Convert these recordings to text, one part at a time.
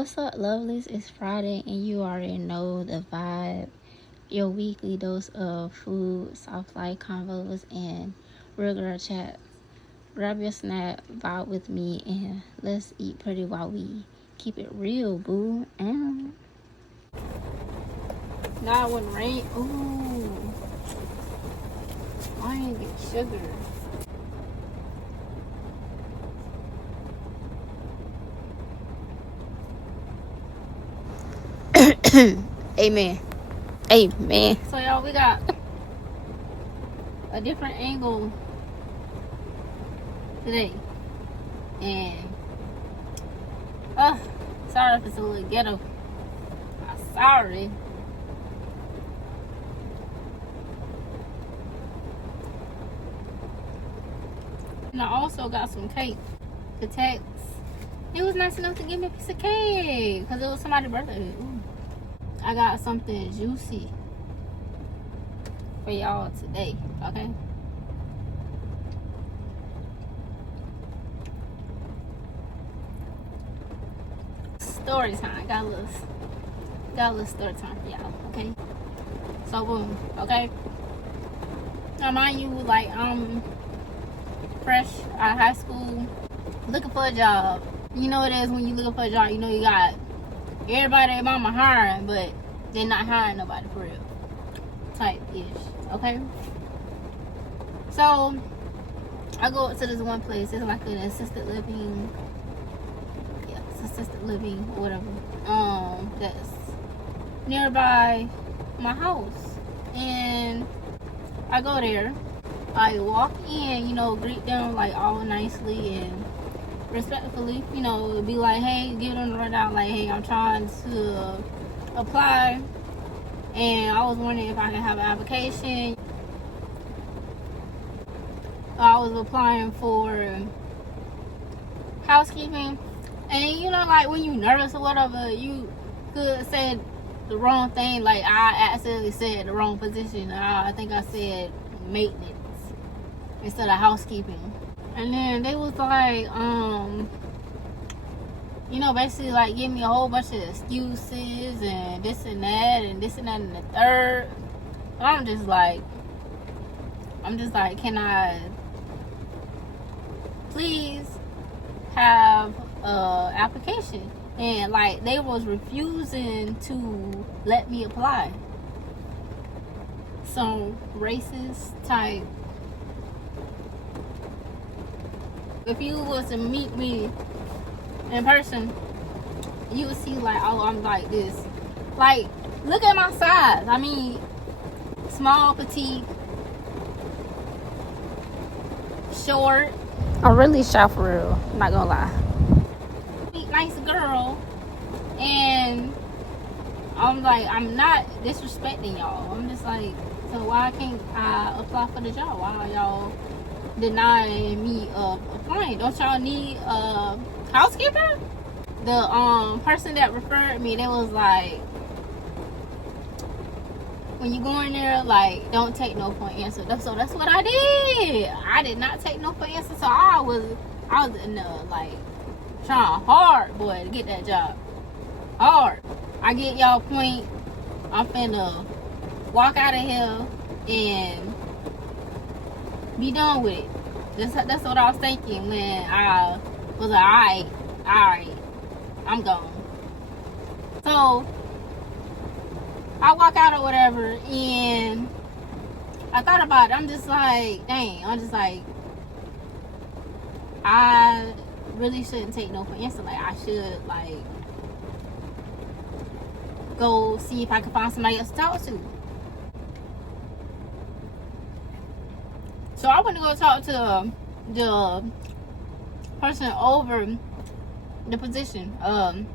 What's up, lovelies? It's Friday, and you already know the vibe. Your weekly dose of food, soft light convos, and regular chat. Grab your snack, vibe with me, and let's eat pretty while we keep it real, boo. Now when rain, ooh, I ain't get sugar. Amen. Amen. So y'all, we got a different angle today, and sorry if it's a little ghetto. I'm sorry. And I also got some cake to text. It was nice enough to give me a piece of cake because it was somebody's birthday. Ooh. I got something juicy for y'all today, okay? Story time. Got a little story time for y'all, okay? So boom, okay? Now mind you, like fresh out of high school, looking for a job. You know it is when you looking for a job, you know you got everybody at mama hiring, but they're not hiring nobody for real. Type-ish, okay? So I go up to this one place, it's like an assisted living, or whatever. That's nearby my house. And I go there. I walk in, you know, greet them like all nicely and respectfully, you know, be like, hey, give them the rundown, like, hey, I'm trying to apply, and I was wondering if I could have an application. I was applying for housekeeping, and you know, like when you nervous or whatever, you could say the wrong thing. Like I accidentally said the wrong position. I think I said maintenance instead of housekeeping. And then they was like, you know, basically like give me a whole bunch of excuses and this and that and this and that and the third. And I'm just like, can I please have a application? And like they was refusing to let me apply. Some racist type. If you was to meet me in person, you would see like, oh, I'm like this. Like, look at my size. I mean, small, petite, short. I'm really short for real. I'm not gonna lie. Nice girl, and I'm like, I'm not disrespecting y'all. I'm just like, so why can't I apply for the job? Why are y'all denying me applying? Don't y'all need a housekeeper? The person that referred me, they was like, when you go in there, like, don't take no for an answer. So that's what I did. I did not take no for an answer. So I was in the, like, trying hard, boy, to get that job. Hard. I get y'all point. I'm finna walk out of here and be done with it. That's what I was thinking when I was like, alright, I'm gone. So I walk out or whatever, and I thought about it. I'm just like, dang. I really shouldn't take no for answer. Like, I should, like, go see if I can find somebody else to talk to. So I went to go talk to the person over the position. The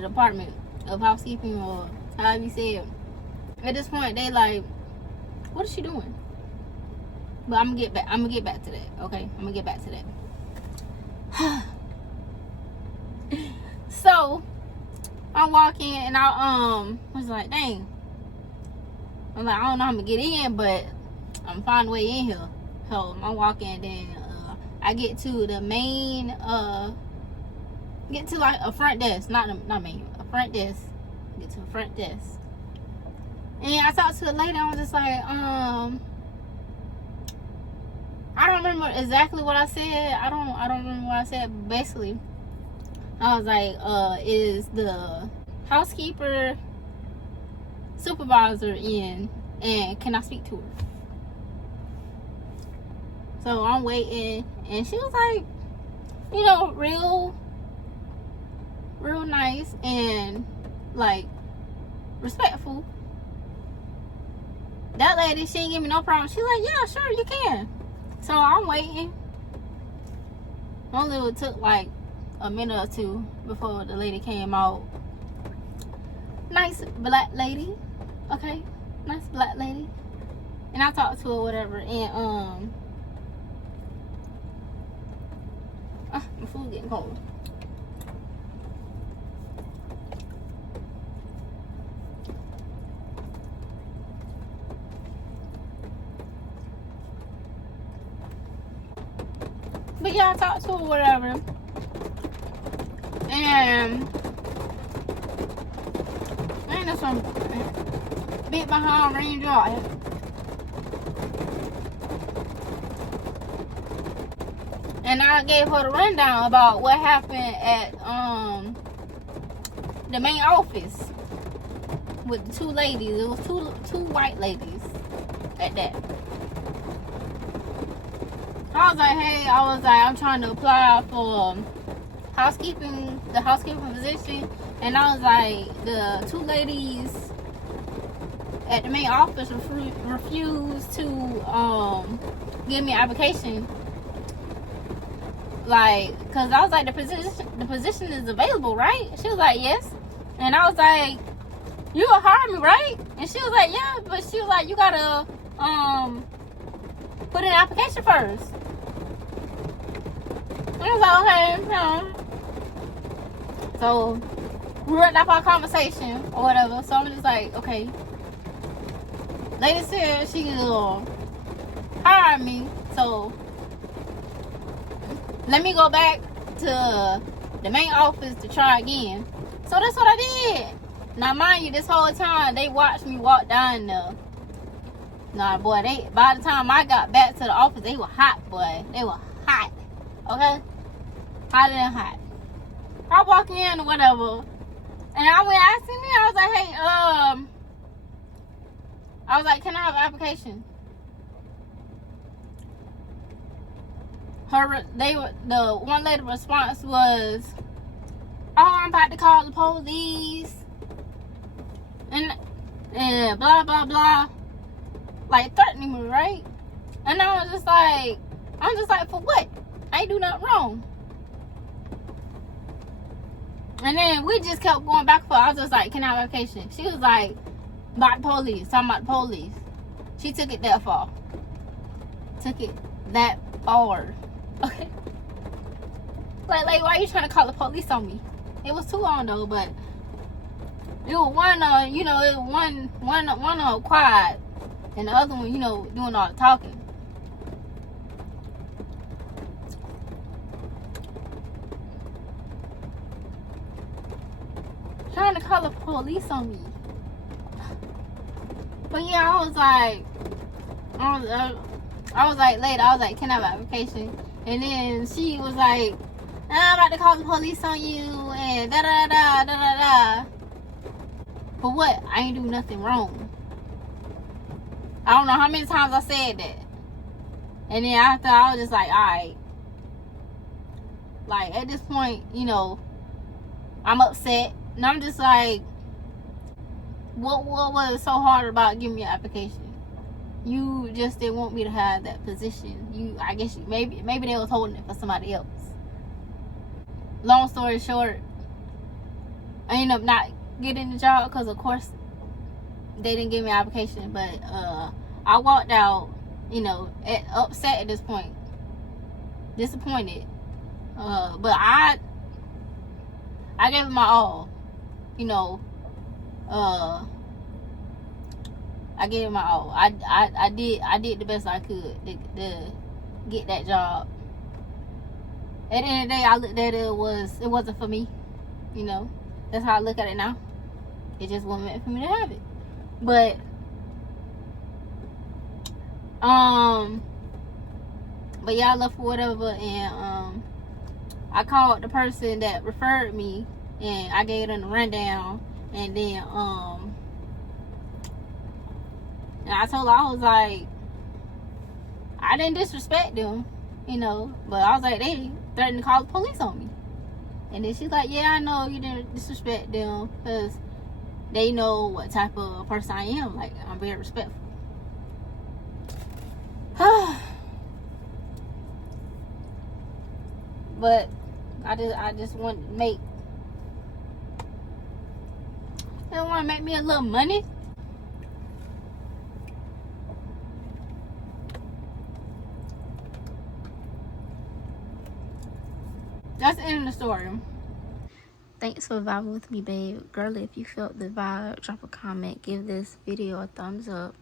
department of housekeeping, or however you say it. At this point, they like, what is she doing? But I'm gonna get back to that. Okay, I'm gonna get back to that. So I walk in and I was like, dang. I'm like, I don't know how I'm gonna get in, but I'm finding a way in here. So I walk in, then I get to the main Get to like a front desk, not menu, a front desk. Get to a front desk. And I talked to the lady. I was just like, I don't remember exactly what I said. I don't remember what I said. But basically, I was like, is the housekeeper supervisor in, and can I speak to her? So I'm waiting, and she was like, you know, real nice and like respectful. That lady, she didn't give me no problem. She like, yeah, sure, you can. So I'm waiting. Only it took like a minute or two before the lady came out. Nice black lady. Okay, nice black lady. And I talked to her, whatever, and my food getting cold. But yeah, I talked to her, whatever, and man, that's some bit behind Range Drive. And I gave her the rundown about what happened at the main office with the two ladies. It was two white ladies at that. I was like, hey, I'm trying to apply for the housekeeping position, and I was like, the two ladies at the main office refused to give me an application. Like, cause I was like, the position is available, right? She was like, yes. And I was like, you will hire me, right? And she was like, yeah. But she was like, you gotta put in an application first. And I was like, okay, yeah. So we wrapped up our conversation or whatever. So I'm just like, okay. Lady said she will hire me, so let me go back to the main office to try again. So that's what I did. Now, mind you, this whole time, they watched me walk down there. Nah, boy, by the time I got back to the office, they were hot, boy. They were hot. Okay? Hotter than hot. I walk in or whatever, and I went asking me, I was like, hey, I was like, can I have an application? The one lady's response was, oh, I'm about to call the police, and blah blah blah, like threatening me, right? And I'm just like, for what? I ain't do nothing wrong. And then we just kept going back and forth. I was just like, can I have an application? She was like, about the police, talking about the police. She took it that far. Okay. Like, why are you trying to call the police on me? It was too long though, but it was one, it was one quiet, and the other one, doing all the talking. Trying to call the police on me. But yeah, I was like, later, I was like, can I have an application? And then she was like, I'm about to call the police on you, and da da da da da da. For what? I ain't do nothing wrong. I don't know how many times I said that. And then after, I was just like, alright. Like, at this point, I'm upset. And I'm just like, what was so hard about giving me an application? You just didn't want me to have that position. Maybe they was holding it for somebody else. Long story short, I ended up not getting the job because, of course, they didn't give me an application. But I walked out, upset at this point, disappointed. But I gave it my all. I gave it my all. I did the best I could to get that job. At the end of the day, I looked at it wasn't for me. You know, that's how I look at it now. It just wasn't meant for me to have it. But yeah, I left for whatever, and I called the person that referred me, and I gave them the rundown, and then and I told her, I was like, I didn't disrespect them, you know, but I was like, they threatened to call the police on me. And then she's like, yeah, I know you didn't disrespect them because they know what type of person I am. Like, I'm very respectful. But I just want to make, they want to make me a little money. That's the end of the story. Thanks for vibing with me, babe. Girl, if you felt the vibe, drop a comment, give this video a thumbs up,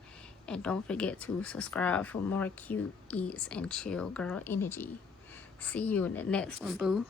and don't forget to subscribe for more cute eats and chill girl energy. See you in the next one, boo.